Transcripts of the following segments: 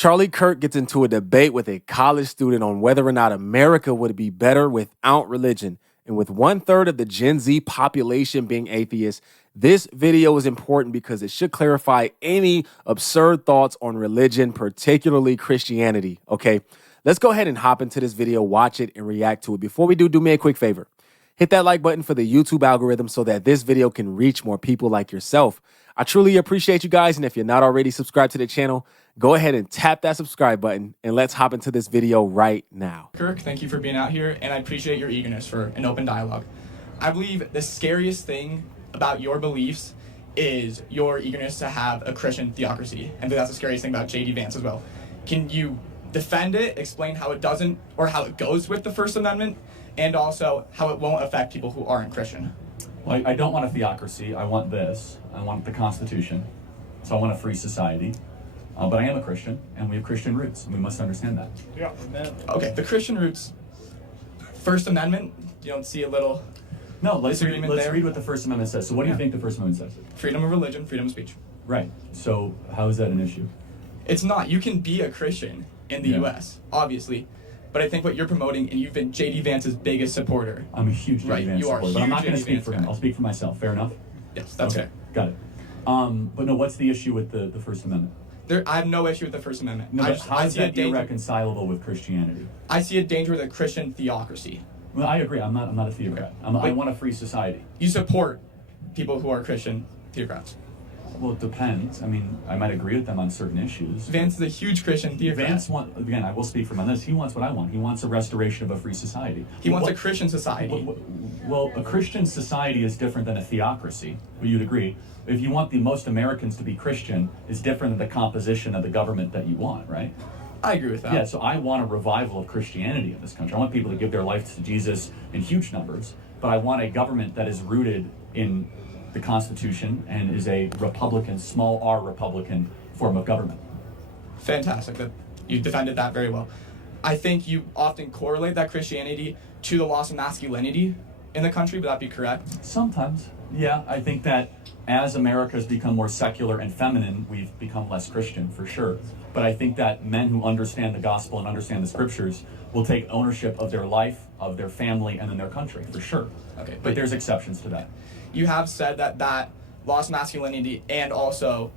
Charlie Kirk gets into a debate with a college student on whether or not America would be better without religion. And with 1/3 of the Gen Z population being atheists, this video is important because it should clarify any absurd thoughts on religion, particularly Christianity. Okay, let's go ahead and hop into this video, watch it, and react to it. Before we do me a quick favor. Hit that like button for the YouTube algorithm so that this video can reach more people like yourself. I truly appreciate you guys, and if you're not already subscribed to the channel, go ahead and tap that subscribe button, and let's hop into this video right now. Kirk, thank you for being out here, and I appreciate your eagerness for an open dialogue. I believe the scariest thing about your beliefs is your eagerness to have a Christian theocracy, and I think that's the scariest thing about J.D. Vance as well. Can you defend it, explain how it doesn't, or how it goes with the First Amendment, and also how it won't affect people who aren't Christian? Well, I don't want a theocracy. I want this. I want the Constitution. So I want a free society. But I am a Christian, and we have Christian roots, and we must understand that. Yeah. Okay, the Christian roots. First Amendment, you don't see a little No, let's disagreement read there? what the First Amendment says. So what do you think the First Amendment says? Freedom of religion, freedom of speech. Right. So how is that an issue? It's not. You can be a Christian in the U.S., obviously. But I think what you're promoting, and you've been J.D. Vance's biggest supporter. I'm a huge J.D. Vance you are supporter, but I'm not going to huge speak J.D. for Vance him. guy. I'll speak for myself. Fair enough? Yes, that's okay. Got it. But no, what's the issue with the First Amendment? I have no issue with the First Amendment. No, but how is that danger. irreconcilable with Christianity? I see a danger with a Christian theocracy. Well, I agree. I'm not a theocrat. I want a free society. You support people who are Christian theocrats. Well, it depends. I mean, I might agree with them on certain issues. Vance is a huge Christian theocrat. Again, I will speak for him on this. He wants what I want. He wants a restoration of a free society. He wants a Christian society. Well, a Christian society is different than a theocracy. Well, you'd agree. If you want the most Americans to be Christian, it's different than the composition of the government that you want, right? I agree with that. Yeah, so I want a revival of Christianity in this country. I want people to give their life to Jesus in huge numbers, but I want a government that is rooted in the Constitution and is a Republican, small r Republican form of government. Fantastic. You defended that very well. I think you often correlate that Christianity to the loss of masculinity in the country. Would that be correct? Sometimes. Yeah, I think that as America has become more secular and feminine, we've become less Christian, for sure. But I think that men who understand the gospel and understand the scriptures will take ownership of their life, of their family, and then their country, for sure. Okay, but there's exceptions to that. You have said that lost masculinity and also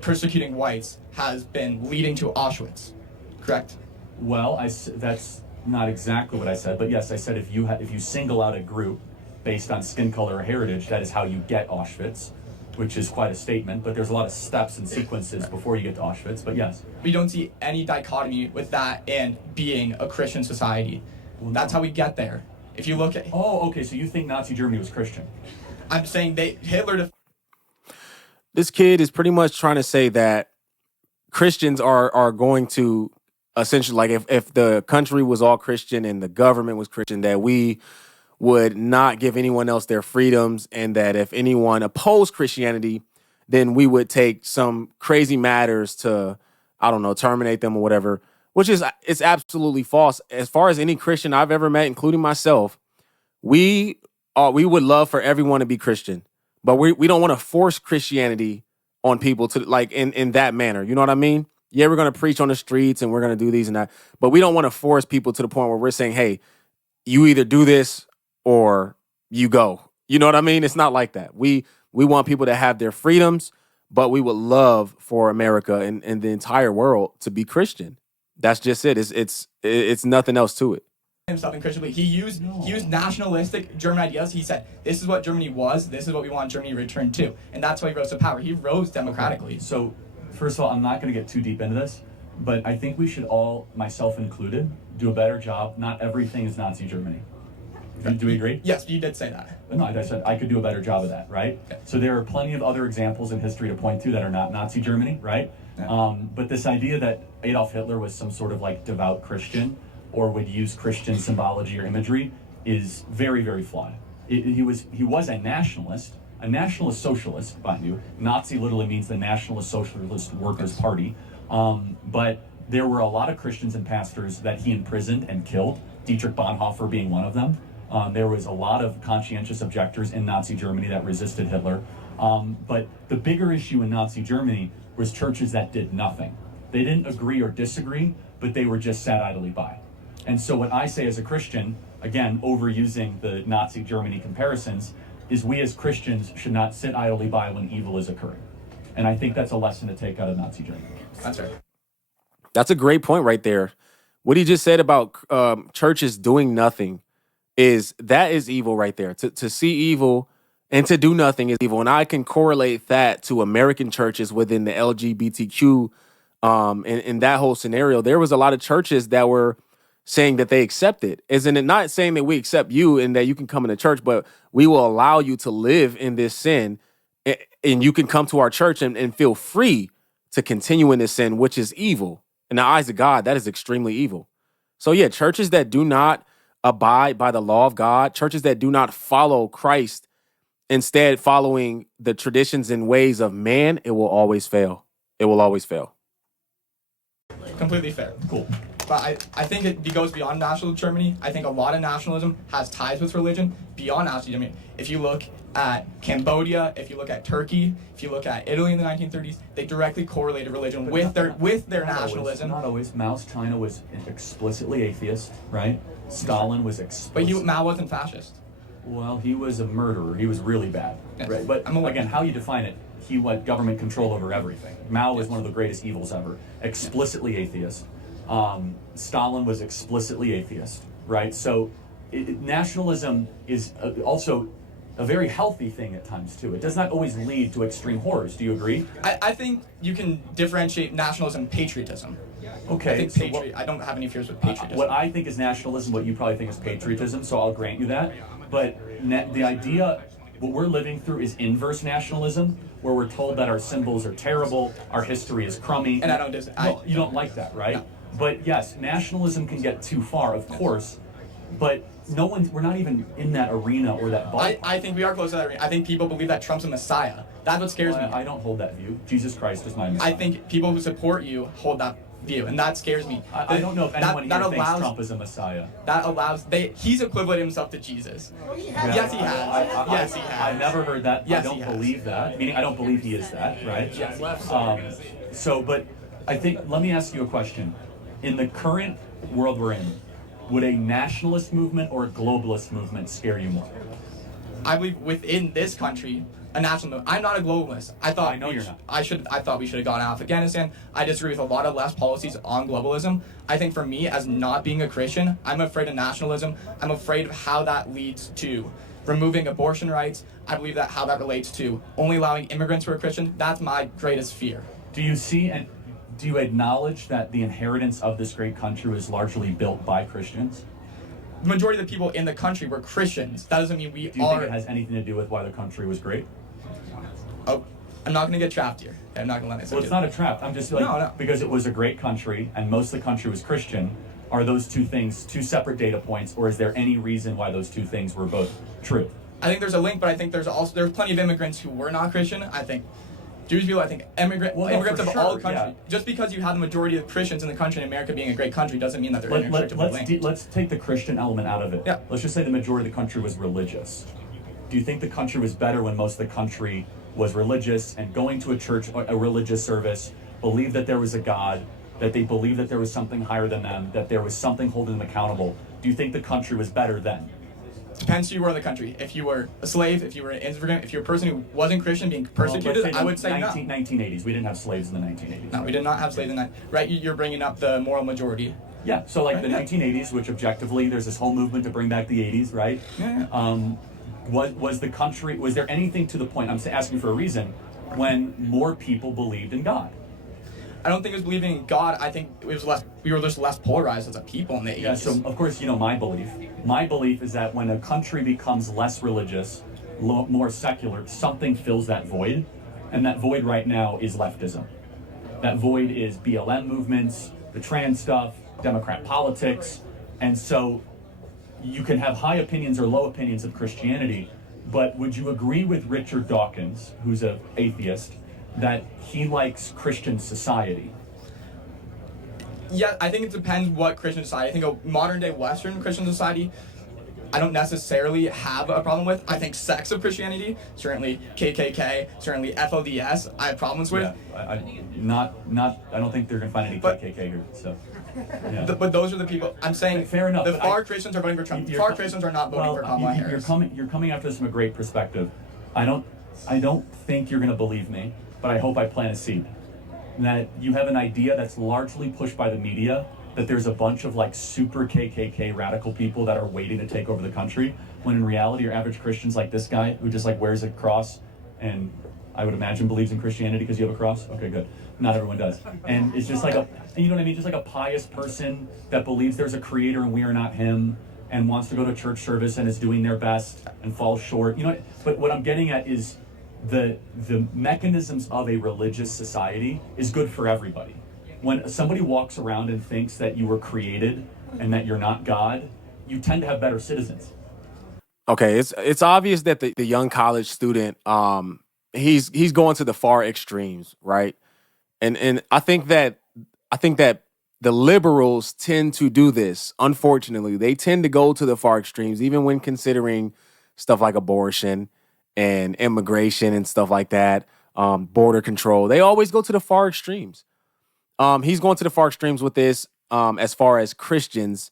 persecuting whites has been leading to Auschwitz, correct? Well, that's not exactly what I said, but yes, I said if you single out a group based on skin color or heritage, that is how you get Auschwitz, which is quite a statement, but there's a lot of steps and sequences before you get to Auschwitz, but yes. We don't see any dichotomy with that and being a Christian society. Well, that's how we get there. If you look at... Oh, okay, so you think Nazi Germany was Christian? I'm saying Hitler... This kid is pretty much trying to say that Christians are going to essentially, like if the country was all Christian and the government was Christian, that we would not give anyone else their freedoms, and that if anyone opposed Christianity, then we would take some crazy matters to, I don't know, terminate them or whatever, which is, it's absolutely false. As far as any Christian I've ever met, including myself, we would love for everyone to be Christian, but we don't want to force Christianity on people to, like, in that manner. You know what I mean? Yeah, we're going to preach on the streets and we're going to do these and that, but we don't want to force people to the point where we're saying, hey, you either do this or you go. You know what I mean? It's not like that. We want people to have their freedoms, but we would love for America and the entire world to be Christian. That's just it. It's nothing else to it. Himself in Christian, he used nationalistic German ideas. He said, this is what Germany was, this is what we want Germany to return to. And that's why he rose to power. He rose democratically. Okay. So, first of all, I'm not going to get too deep into this, but I think we should all, myself included, do a better job. Not everything is Nazi Germany. Do we agree? Yes, you did say that. No, I said I could do a better job of that, right? Okay. So there are plenty of other examples in history to point to that are not Nazi Germany, right? Yeah. But this idea that Adolf Hitler was some sort of like devout Christian or would use Christian symbology or imagery is very, very flawed. He was a nationalist socialist, mind you. Nazi literally means the Nationalist Socialist Workers' Party. But there were a lot of Christians and pastors that he imprisoned and killed, Dietrich Bonhoeffer being one of them. There was a lot of conscientious objectors in Nazi Germany that resisted Hitler. But the bigger issue in Nazi Germany was churches that did nothing. They didn't agree or disagree, but they were just sat idly by. And so what I say as a Christian, again, overusing the Nazi Germany comparisons, is we as Christians should not sit idly by when evil is occurring. And I think that's a lesson to take out of Nazi Germany. That's right. That's a great point right there. What he just said about churches doing nothing is evil right there. To see evil and to do nothing is evil. And I can correlate that to American churches within the LGBTQ in that whole scenario. There was a lot of churches that were saying that they accept it. Isn't it not saying that we accept you and that you can come into church, but we will allow you to live in this sin and you can come to our church and feel free to continue in this sin, which is evil. In the eyes of God, that is extremely evil. So yeah, churches that do not abide by the law of God, churches that do not follow Christ, instead following the traditions and ways of man, it will always fail. It will always fail. Completely fair. Cool. But I think it goes beyond national Germany. I think a lot of nationalism has ties with religion beyond Nazi Germany. If you look at Cambodia, if you look at Turkey, if you look at Italy in the 1930s, they directly correlated religion with their nationalism. Not always. Mao's China was explicitly atheist, right? Stalin was explicitly. But Mao wasn't fascist. Well, he was a murderer. He was really bad. Yes. Right. But again, how you define it, he had government control over everything. Mao was one of the greatest evils ever. Explicitly atheist. Stalin was explicitly atheist, right? So nationalism is also a very healthy thing at times too. It does not always lead to extreme horrors. Do you agree? I think you can differentiate nationalism and patriotism. Okay. I don't have any fears with patriotism. What I think is nationalism, what you probably think is patriotism, so I'll grant you that. But the idea, what we're living through is inverse nationalism, where we're told that our symbols are terrible, our history is crummy. And I don't No, you don't like that, right? No. But yes, nationalism can get too far, of course, but we're not even in that arena or that ballpark. I think we are close to that arena. I think people believe that Trump's a messiah. That's what scares me. I don't hold that view. Jesus Christ is my messiah. I think people who support you hold that view, and that scares me. I don't know if anyone that here thinks allows, Trump is a messiah. That allows, he's equivalent himself to Jesus. Yes, he has. Yes, he has. I've never heard that. Yes, I don't he has. believe that. Meaning, I don't believe he is that, right? Yes. But I think, let me ask you a question. In the current world we're in, would a nationalist movement or a globalist movement scare you more? I believe within this country, a national movement. I'm not a globalist. I know you're not. I thought we should have gone out of Afghanistan. I disagree with a lot of less policies on globalism. I think for me, as not being a Christian, I'm afraid of nationalism. I'm afraid of how that leads to removing abortion rights. I believe that how that relates to only allowing immigrants who are Christian. That's my greatest fear. Do you acknowledge that the inheritance of this great country was largely built by Christians? The majority of the people in the country were Christians. That doesn't mean we Do you think it has anything to do with why the country was great? Oh, I'm not going to get trapped here. I'm not going to let myself. Well, it's not a trap. I'm just like, No. because it was a great country and most of the country was Christian, are those two things two separate data points, or is there any reason why those two things were both true? I think there's a link, but I think there's plenty of immigrants who were not Christian. I think Jewish people, I think immigrants of all countries. Yeah. Just because you have the majority of Christians in the country, and America being a great country, doesn't mean that they're inextricably linked. Let's take the Christian element out of it. Yeah. Let's just say the majority of the country was religious. Do you think the country was better when most of the country was religious and going to a church, a religious service, believed that there was a God, that they believed that there was something higher than them, that there was something holding them accountable? Do you think the country was better then? Depends who you were in the country. If you were a slave, if you were an immigrant, if you're a person who wasn't Christian being persecuted, I would say no. 1980s. We didn't have slaves in the 1980s. No, we did not have slaves in that. Right, you're bringing up the moral majority. Yeah, so like Right, the yeah. 1980s, which objectively, there's this whole movement to bring back the 80s, right? Yeah. Was there anything to the point, I'm asking for a reason, when more people believed in God? I don't think it was believing in God. I think we were just less polarized as a people in the 80s. Yeah, so of course, you know my belief. My belief is that when a country becomes less religious, more secular, something fills that void. And that void right now is leftism. That void is BLM movements, the trans stuff, Democrat politics. And so you can have high opinions or low opinions of Christianity, but would you agree with Richard Dawkins, who's an atheist, that he likes Christian society? Yeah, I think it depends what Christian society. I think a modern day Western Christian society I don't necessarily have a problem with. I think sects of Christianity, certainly KKK, certainly FODS, I have problems with. Yeah, I don't think they're gonna find any KKK here. So, yeah. But those are the people. I'm saying. Fair enough. The far Christians are voting for Trump. Far Christians are not voting for Kamala Harris. You're coming after this from a great perspective. I don't think you're gonna believe me, but I hope I plant a seed. That you have an idea that's largely pushed by the media, that there's a bunch of like super KKK radical people that are waiting to take over the country, when in reality your average Christian's like this guy who just like wears a cross, and I would imagine believes in Christianity because you have a cross. Okay, good. Not everyone does. And it's just like you know what I mean? Just like a pious person that believes there's a creator and we are not him, and wants to go to church service and is doing their best and falls short. You know, but what I'm getting at is the mechanisms of a religious society is good for everybody. When somebody walks around and thinks that you were created and that you're not God, you tend to have better citizens. Okay, it's obvious that the young college student, he's going to the far extremes, right? And I think that the liberals tend to do this. Unfortunately, they tend to go to the far extremes, even when considering stuff like abortion and immigration and stuff like that, border control. They always go to the far extremes. He's going to the far extremes with this, as far as Christians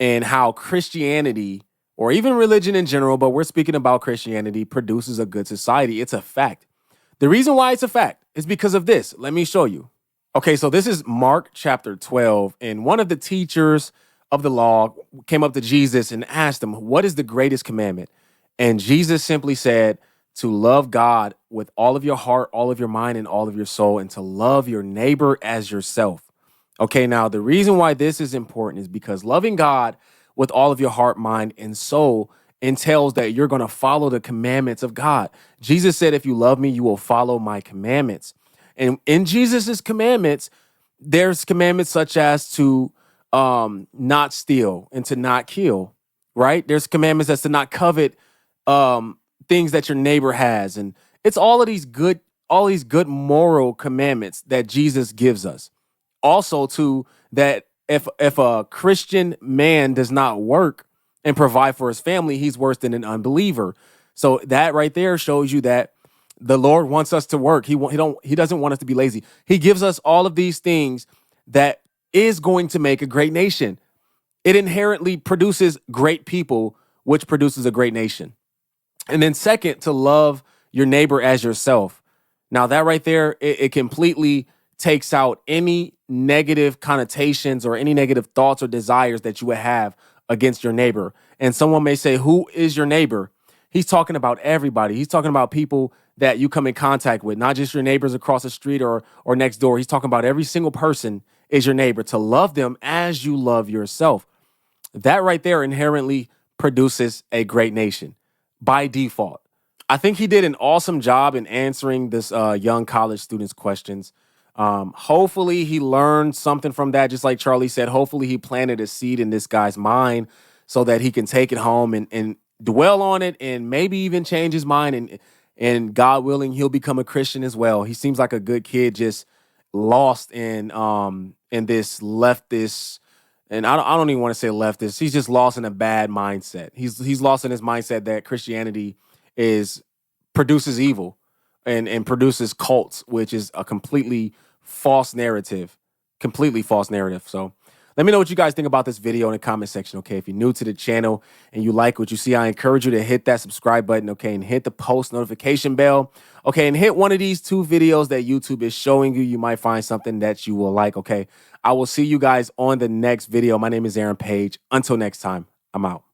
and how Christianity, or even religion in general, but we're speaking about Christianity, produces a good society. It's a fact. The reason why it's a fact is because of this. Let me show you. Okay, so this is Mark chapter 12, and one of the teachers of the law came up to Jesus and asked him, what is the greatest commandment? And Jesus simply said, to love God with all of your heart, all of your mind, and all of your soul, and to love your neighbor as yourself. Okay, now the reason why this is important is because loving God with all of your heart, mind, and soul entails that you're going to follow the commandments of God. Jesus said, if you love me, you will follow my commandments. And in Jesus's commandments, there's commandments such as to not steal and to not kill, right? There's commandments as to not covet things that your neighbor has. And it's all these good moral commandments that Jesus gives us. Also, too, that if a Christian man does not work and provide for his family, he's worse than an unbeliever. So that right there shows you that the Lord wants us to work. He doesn't want us to be lazy. He gives us all of these things that is going to make a great nation. It inherently produces great people, which produces a great nation. And then second, to love your neighbor as yourself. Now that right there, it completely takes out any negative connotations or any negative thoughts or desires that you would have against your neighbor. And someone may say, who is your neighbor? He's talking about everybody. He's talking about people that you come in contact with, not just your neighbors across the street or next door. He's talking about every single person is your neighbor, to love them as you love yourself. That right there inherently produces a great nation by default. I think he did an awesome job in answering this young college student's questions. Hopefully he learned something from that. Just like Charlie said, hopefully he planted a seed in this guy's mind so that he can take it home and dwell on it and maybe even change his mind. And God willing, he'll become a Christian as well. He seems like a good kid, just lost in this leftist. And I don't even want to say leftist. He's just lost in a bad mindset. He's lost in his mindset that Christianity produces evil and produces cults, which is a completely false narrative. Completely false narrative. So let me know what you guys think about this video in the comment section, okay? If you're new to the channel and you like what you see, I encourage you to hit that subscribe button, okay? And hit the post notification bell, okay? And hit one of these 2 videos that YouTube is showing you. You might find something that you will like, okay? I will see you guys on the next video. My name is Aaron Page. Until next time, I'm out.